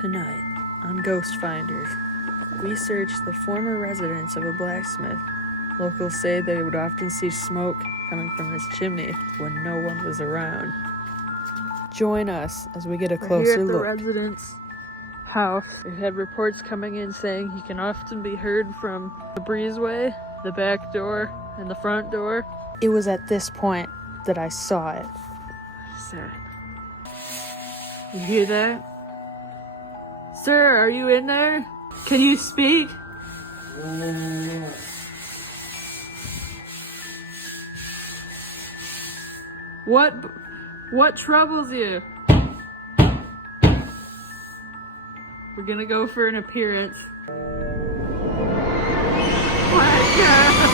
Tonight, on Ghost Finders, we search the former residence of a blacksmith. Locals say they would often see smoke coming from this chimney when no one was around. Join us as we get a closer look. We're here at the resident's house. We've had reports coming in saying he can often be heard from the breezeway, the back door, and the front door. It was at this point that I saw it. Sir, you hear that? Sir, are you in there? Can you speak? What troubles you? We're gonna go for an appearance. My God!